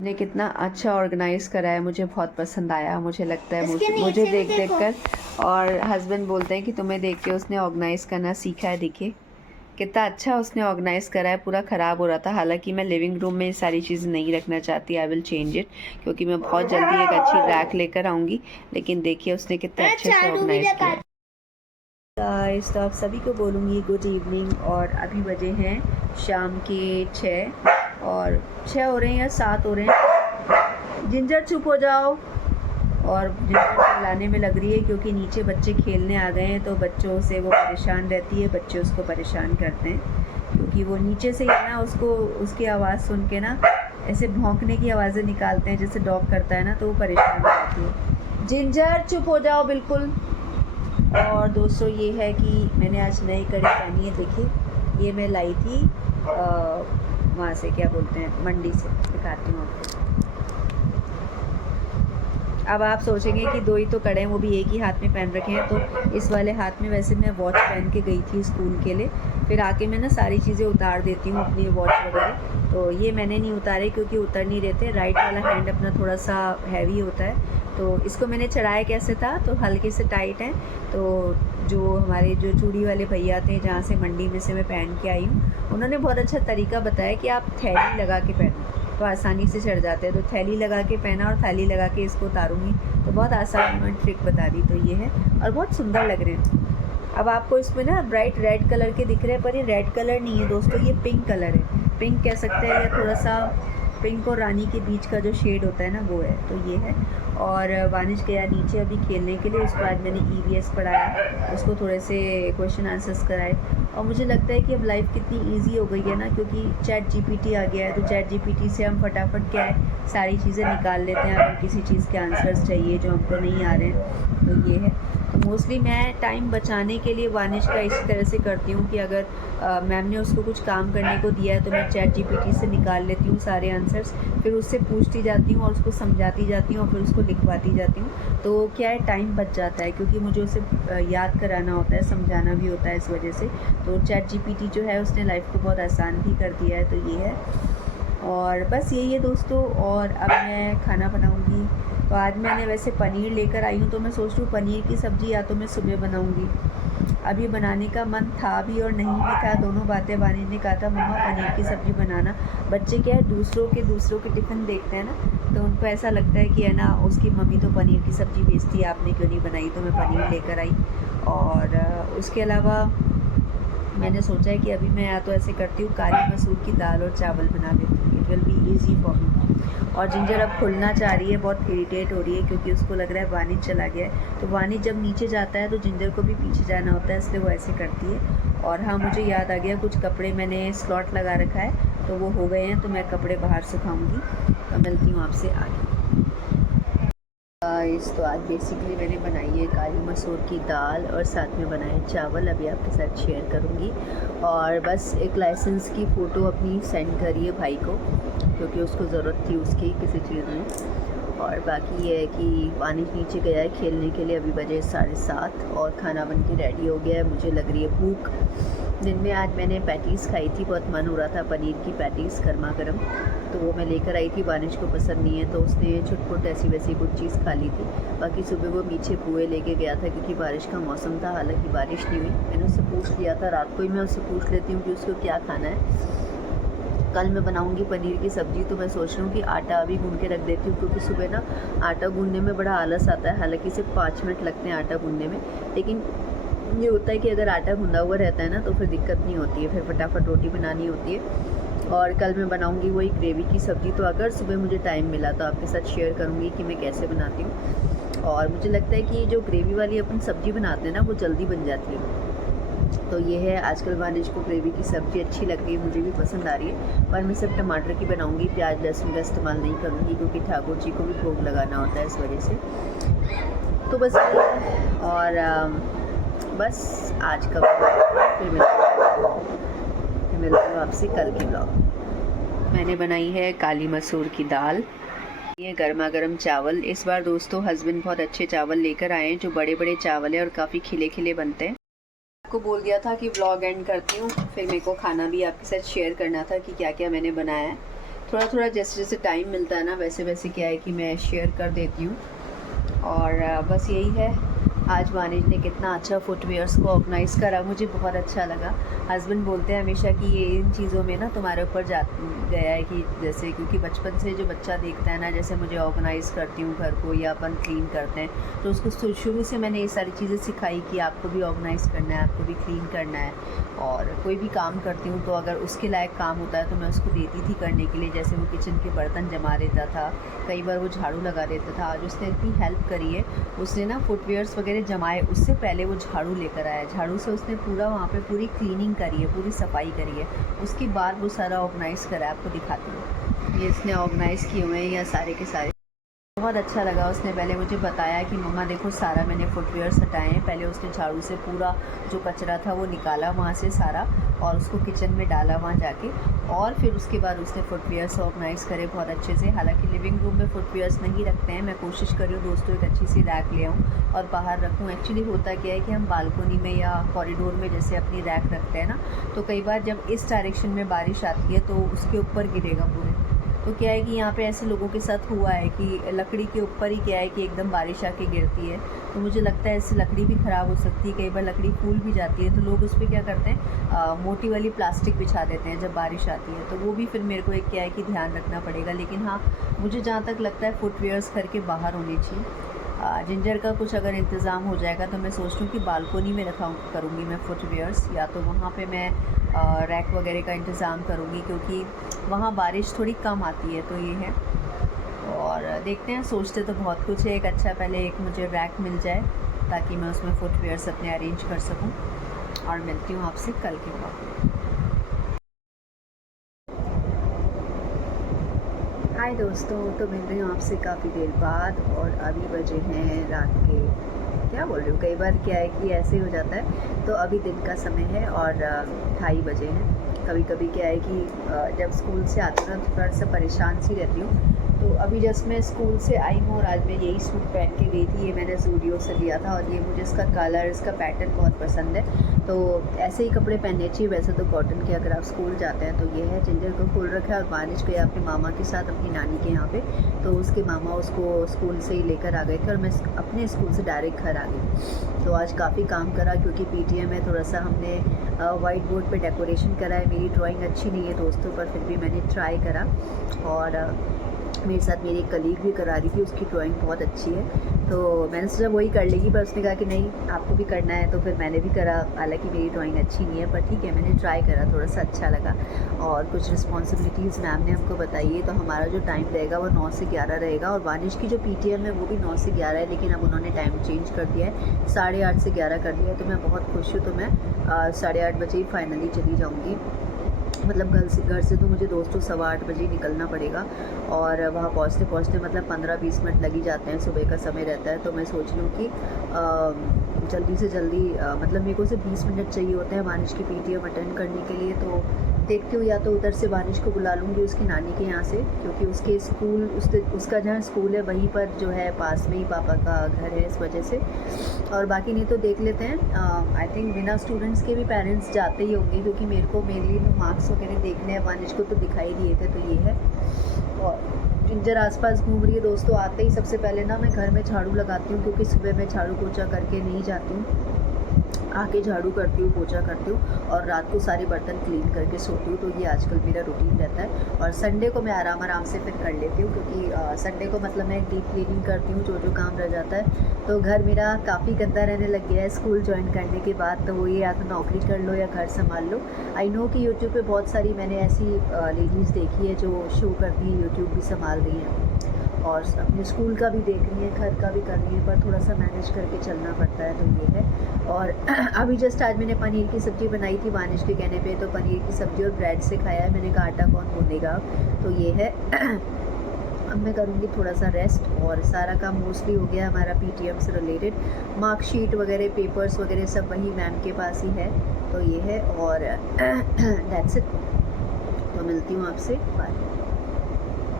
ने कितना अच्छा ऑर्गेनाइज करा है, मुझे बहुत पसंद आया। मुझे लगता है मुझे देख देख कर, और हस्बैंड बोलते हैं कि तुम्हें देख के उसने ऑर्गेनाइज करना सीखा है। देखिए कितना अच्छा उसने ऑर्गेनाइज करा है। पूरा ख़राब हो रहा था, हालांकि मैं लिविंग रूम में ये सारी चीज़ें नहीं रखना चाहती। आई विल चेंज इट, क्योंकि मैं बहुत जल्दी एक अच्छी रैक लेकर आऊँगी। लेकिन देखिए उसने कितना अच्छे से ऑर्गेनाइज किया। गाइस, तो आप सभी को बोलूँगी गुड इवनिंग, और अभी बजे हैं शाम के 6, और 6 हो रहे हैं या 7 हो रहे हैं। जिंजर चुप हो जाओ। और जिंजर चिल्लाने में लग रही है क्योंकि नीचे बच्चे खेलने आ गए हैं, तो बच्चों से वो परेशान रहती है, बच्चे उसको परेशान करते हैं, क्योंकि वो नीचे से ही ना उसको उसकी आवाज़ सुन के ना ऐसे भौंकने की आवाज़ें निकालते हैं जैसे डॉग करता है ना, तो वो परेशान हो जाती है। जिंजर चुप हो जाओ बिल्कुल। और दोस्तों ये है कि मैंने आज नई कड़ी पहनी है। देखिए ये मैं लाई थी वहाँ से, क्या बोलते हैं, मंडी से। दिखाती हूँ आपको। अब आप सोचेंगे कि दो ही तो कड़े हैं, वो भी एक ही हाथ में पहन रखे हैं। तो इस वाले हाथ में वैसे मैं वॉच पहन के गई थी स्कूल के लिए, फिर आके मैं ना सारी चीज़ें उतार देती हूँ अपनी वॉच वगैरह। तो ये मैंने नहीं उतारे क्योंकि उतर नहीं रहते। राइट वाला हैंड अपना थोड़ा सा हैवी होता है, तो इसको मैंने चढ़ाया कैसे था, तो हल्के से टाइट है। तो जो हमारे जो चूड़ी वाले भैया थे जहाँ से मंडी में से मैं पहन के आई हूँ, उन्होंने बहुत अच्छा तरीका बताया कि आप थैली लगा के पहनो तो आसानी से चढ़ जाते हैं। तो थैली लगा के पहना और थैली लगा के इसको उतारूँगी, तो बहुत आसान उन्होंने ट्रिक बता दी। तो ये है, और बहुत सुंदर लग रहे हैं। अब आपको इसमें ना ब्राइट रेड कलर के दिख रहे हैं, पर ये रेड कलर नहीं है दोस्तों, ये पिंक कलर है। पिंक कह सकते हैं, या थोड़ा सा पिंक और रानी के बीच का जो शेड होता है ना, वो है। तो ये है। और वानिश गया नीचे अभी खेलने के लिए। उसके बाद मैंने EVS पढ़ाया, उसको थोड़े से क्वेश्चन आंसर्स कराए। और मुझे लगता है कि अब लाइफ कितनी इजी हो गई है ना, क्योंकि चैट GPT आ गया है। तो चैट GPT से हम फटाफट क्या है सारी चीज़ें निकाल लेते हैं, अगर किसी चीज़ के आंसर्स चाहिए जो हमको नहीं आ रहे हैं। तो ये है। तो मोस्टली मैं टाइम बचाने के लिए वानिश का इसी तरह से करती हूँ कि अगर मैम ने उसको कुछ काम करने को दिया है तो मैं चैट GPT से निकाल लेती हूँ सारे आंसर्स, फिर उससे पूछती जाती हूँ और उसको समझाती जाती हूँ और फिर उसको लिखवाती जाती हूँ। तो क्या है, टाइम बच जाता है, क्योंकि मुझे उसे याद कराना होता है, समझाना भी होता है इस वजह से। तो चैट GPT जो है उसने लाइफ को बहुत आसान भी कर दिया है। तो ये है, और बस यही है दोस्तों। और अब मैं खाना बनाऊँगी। तो आज मैंने वैसे पनीर लेकर आई हूँ, तो मैं सोच रही हूँ पनीर की सब्ज़ी या तो मैं सुबह बनाऊँगी। अभी बनाने का मन था भी और नहीं भी था, दोनों बातें। वानी ने कहा था मम्मा पनीर की सब्ज़ी बनाना। बच्चे क्या है दूसरों के टिफ़िन देखते हैं ना, तो उनको ऐसा लगता है कि है ना उसकी मम्मी तो पनीर की सब्ज़ी बेचती है, आपने क्यों नहीं बनाई। तो मैं पनीर लेकर आई। और उसके अलावा मैंने सोचा है कि अभी मैं या तो ऐसे करती हूँ, काली मसूर की दाल और चावल बना लेती हूँ। It will be easy for me. और जिंजर अब खुलना चाह रही है, बहुत इरिटेट हो रही है, क्योंकि उसको लग रहा है वानी चला गया है। तो वानी जब नीचे जाता है तो जिंजर को भी पीछे जाना होता है, इसलिए वो ऐसे करती है। और हाँ, मुझे याद आ गया, कुछ कपड़े मैंने स्लॉट लगा रखा है, तो वो हो गए हैं, तो मैं कपड़े बाहर सुखाऊँगी। तो मिलती हूँ आपसे आगे। तो आज बेसिकली मैंने बनाई है काली मसूर की दाल और साथ में बनाए चावल, अभी आपके साथ शेयर करूंगी। और बस एक लाइसेंस की फ़ोटो अपनी सेंड करी है भाई को, क्योंकि उसको ज़रूरत थी उसकी किसी चीज़ में। और बाकी ये है कि पानी नीचे गया है खेलने के लिए। अभी बजे 7:30 और खाना बन के रेडी हो गया है। मुझे लग रही है भूख। दिन में आज मैंने पैटीज़ खाई थी, बहुत मन हो रहा था पनीर की पैटीज़ गर्मा गर्म, तो वो मैं लेकर आई थी। वानिश को पसंद नहीं है, तो उसने छुटपुट ऐसी वैसी कुछ चीज़ खा ली थी। बाकी सुबह वो मीठे पुए लेके गया था, क्योंकि बारिश का मौसम था। हालांकि बारिश नहीं हुई, मैंने उससे पूछ लिया था, रात को ही मैं उससे पूछ लेती हूँ कि उसको क्या खाना है। कल मैं बनाऊंगी पनीर की सब्ज़ी, तो मैं सोच रही हूँ कि आटा अभी गूंद के रख देती हूँ, क्योंकि सुबह ना आटा गूंदने में बड़ा आलस आता है। हालांकि सिर्फ 5 मिनट लगते हैं आटा गूंदने में, लेकिन ये होता है कि अगर आटा गूंदा हुआ रहता है ना, तो फिर दिक्कत नहीं होती है, फिर फटाफट रोटी बनानी होती है। और कल मैं बनाऊंगी वही ग्रेवी की सब्ज़ी। तो अगर सुबह मुझे टाइम मिला तो आपके साथ शेयर करूँगी कि मैं कैसे बनाती हूँ। और मुझे लगता है कि जो ग्रेवी वाली अपन सब्ज़ी बनाते हैं ना, वो जल्दी बन जाती है। तो ये है, आजकल वानिश को ग्रेवी की सब्ज़ी अच्छी लग रही है, मुझे भी पसंद आ रही है। पर मैं सिर्फ टमाटर की बनाऊंगी, प्याज लहसुन का इस्तेमाल नहीं करूँगी, क्योंकि ठाकुर जी को भी भोग लगाना होता है, इस वजह से। तो बस और बस आज का फिर मिलती हूँ आपसे कल के ब्लॉग। मैंने बनाई है काली मसूर की दाल, ये गर्मा गर्म चावल। इस बार दोस्तों हस्बैंड बहुत अच्छे चावल लेकर आए हैं, जो बड़े बड़े चावल हैं और काफ़ी खिले खिले बनते हैं। आपको बोल दिया था कि ब्लॉग एंड करती हूँ, फिर मेरे को खाना भी आपके साथ शेयर करना था कि क्या क्या मैंने बनाया है। थोड़ा थोड़ा जैसे जैसे टाइम मिलता है ना, वैसे वैसे क्या है कि मैं शेयर कर देती हूँ। और बस यही है। आज वानिज ने कितना अच्छा फुटवेयर्स को ऑर्गेनाइज़ करा, मुझे बहुत अच्छा लगा। हस्बैंड बोलते हैं हमेशा कि ये इन चीज़ों में ना तुम्हारे ऊपर जा गया है कि जैसे, क्योंकि बचपन से जो बच्चा देखता है ना, जैसे मुझे ऑर्गेनाइज़ करती हूँ घर को या अपन क्लीन करते हैं, तो उसको शुरू से मैंने ये सारी चीज़ें सिखाई कि आपको भी ऑर्गेनाइज़ करना है, आपको भी क्लीन करना है। और कोई भी काम करती हूँ तो अगर उसके लायक काम होता है तो मैं उसको देती थी करने के लिए। जैसे वो किचन के बर्तन जमा देता था, कई बार वो झाड़ू लगा देता था। आज उसने इतनी हेल्प करी है, उसने ना फुटवेयर्स वगैरह जमाए, उससे पहले वो झाड़ू लेकर आया, झाड़ू से उसने पूरा वहाँ पे पूरी क्लीनिंग करी है, पूरी सफाई करी है। उसके बाद वो सारा ऑर्गेनाइज़ करा है, आपको दिखाती हूँ। ये इसने ऑर्गेनाइज़ किए हुए हैं या सारे के सारे। बहुत अच्छा लगा। उसने पहले मुझे बताया कि मम्मा देखो सारा मैंने फुटवेयर्स हटाए हैं। पहले उसने झाड़ू से पूरा जो कचरा था वो निकाला वहाँ से सारा, और उसको किचन में डाला वहाँ जाके, और फिर उसके बाद उसने फुटवेयर्स ऑर्गेनाइज़ करे बहुत अच्छे से। हालांकि लिविंग रूम में फुटवेयर्स नहीं रखते हैं, मैं कोशिश करी हूँ दोस्तों एक अच्छी सी रैक ले आऊँ और बाहर रखूँ। एक्चुअली होता क्या है कि हम बालकोनी में या कॉरिडोर में जैसे अपनी रैक रखते हैं ना, तो कई बार जब इस डायरेक्शन में बारिश आती है तो उसके ऊपर गिरेगा पूरे। तो क्या है कि यहाँ पे ऐसे लोगों के साथ हुआ है कि लकड़ी के ऊपर ही क्या है कि एकदम बारिश आके गिरती है, तो मुझे लगता है इससे लकड़ी भी ख़राब हो सकती है। कई बार लकड़ी फूल भी जाती है, तो लोग उस पर क्या करते हैं, मोटी वाली प्लास्टिक बिछा देते हैं जब बारिश आती है। तो वो भी फिर मेरे को एक क्या है कि ध्यान रखना पड़ेगा। लेकिन हाँ, मुझे जहाँ तक लगता है फुटवेयर्स घर के बाहर होने चाहिए। जिंजर का कुछ अगर इंतज़ाम हो जाएगा तो मैं सोच रही हूँ कि बालकोनी में रखा करूँगी मैं फुटवेयर्स, या तो वहाँ पे मैं रैक वगैरह का इंतज़ाम करूँगी, क्योंकि वहाँ बारिश थोड़ी कम आती है। तो ये है, और देखते हैं। सोचते तो बहुत कुछ है। एक अच्छा पहले एक मुझे रैक मिल जाए ताकि मैं उसमें फुटवेयर्स अपने अरेंज कर सकूँ। और मिलती हूँ आपसे कल के बाद। हाय दोस्तों, तो मिल रही हूँ आपसे काफ़ी देर बाद, और अभी बजे हैं रात के, क्या बोल रही हूँ, कई बार क्या है कि ऐसे हो जाता है। तो अभी दिन का समय है और 2:30 बजे हैं। कभी कभी क्या है कि जब स्कूल से आती हूँ तो थोड़ा सा परेशान सी रहती हूँ। तो अभी जस्ट मैं स्कूल से आई हूँ और आज मैं यही सूट पहन के गई थी। ये मैंने ज़ूडियो से लिया था और ये मुझे इसका कलर, इसका पैटर्न बहुत पसंद है। तो ऐसे ही कपड़े पहनने चाहिए वैसे तो कॉटन के, अगर आप स्कूल जाते हैं। तो ये है, जिंजर को खोल रखा है और वानिश गया अपने मामा के साथ अपनी नानी के यहाँ पे। तो उसके मामा उसको स्कूल से ही लेकर आ गए थे और मैं अपने स्कूल से डायरेक्ट घर आ गई। तो आज काफ़ी काम करा, क्योंकि पीटीएम में थोड़ा सा हमने वाइट बोर्ड पे डेकोरेशन करा है। मेरी ड्राइंग अच्छी नहीं है दोस्तों, पर फिर भी मैंने ट्राई करा। और मेरे साथ मेरी एक कलीग भी करा रही थी, उसकी ड्राइंग बहुत अच्छी है। तो मैंने सोचा वही कर लेगी, पर उसने कहा कि नहीं आपको भी करना है, तो फिर मैंने भी करा। हालांकि मेरी ड्राइंग अच्छी नहीं है, पर ठीक है, मैंने ट्राई करा, थोड़ा सा अच्छा लगा। और कुछ रिस्पॉन्सिबिलिटीज़ मैम ने हमको बताई है। तो हमारा जो टाइम रहेगा वो 9 से 11 रहेगा, और वानिश की जो पीटीएम है वो भी 9 से 11 है, लेकिन अब उन्होंने टाइम चेंज कर दिया है, 8:30 से 11 कर दिया है। तो मैं बहुत खुश हूँ। तो मैं 8:30 बजे ही फाइनली चली जाऊँगी। मतलब घर से तो मुझे दोस्तों 8:15 बजे निकलना पड़ेगा, और वहाँ पहुँचते पहुँचते मतलब 15-20 मिनट लग ही जाते हैं, सुबह का समय रहता है। तो मैं सोच रही हूँ कि जल्दी से जल्दी मतलब मेरे को सिर्फ 20 मिनट चाहिए होते हैं वानिश की पीटीएम अटेंड करने के लिए। तो देखती हूँ, या तो उधर से वानिश को बुला लूँगी उसकी नानी के यहाँ से, क्योंकि उसके स्कूल उसका जहाँ स्कूल है वहीं पर जो है पास में ही पापा का घर है, इस वजह से। और बाकी नहीं तो देख लेते हैं। आई थिंक बिना स्टूडेंट्स के भी पेरेंट्स जाते ही होंगे, क्योंकि मेरे को मेनली मार्क्स वगैरह देखने हैं। वानिश को तो दिखाई दिए थे। तो ये है, और जिंजर आसपास घूम रही है दोस्तों। आते ही सबसे पहले ना मैं घर में झाड़ू लगाती हूँ, क्योंकि सुबह मैं झाड़ू पोछा करके नहीं जाती हूँ, आके झाड़ू करती हूँ, पोछा करती हूँ, और रात को सारे बर्तन क्लीन करके सोती हूँ। तो ये आजकल मेरा रूटीन रहता है। और संडे को मैं आराम से फिर कर लेती हूँ, क्योंकि संडे को मतलब मैं डीप क्लीनिंग करती हूँ, जो काम रह जाता है। तो घर मेरा काफ़ी गंदा रहने लग गया है स्कूल ज्वाइन करने के बाद। तो वो ये, या तो नौकरी कर लो या घर संभाल लो। आई नो कि यूट्यूब पे बहुत सारी मैंने ऐसी लेडीज़ देखी है जो शो करती हैं, यूट्यूब भी संभाल रही हैं, और अपने स्कूल का भी देख रही है, घर का भी कर रही है, पर थोड़ा सा मैनेज करके चलना पड़ता है। तो ये है। और अभी जस्ट आज मैंने पनीर की सब्ज़ी बनाई थी वानिश के कहने पे। तो पनीर की सब्ज़ी और ब्रेड से खाया है। मैंने कहा आटा कौन गूँधेगा। तो ये है। अब मैं करूँगी थोड़ा सा रेस्ट, और सारा काम मोस्टली हो गया हमारा पीटीएम से रिलेटेड। मार्कशीट वगैरह, पेपर्स वगैरह सब वही मैम के पास ही है। तो ये है, और दैट्स इट। तो मिलती हूँ आपसे, बाय।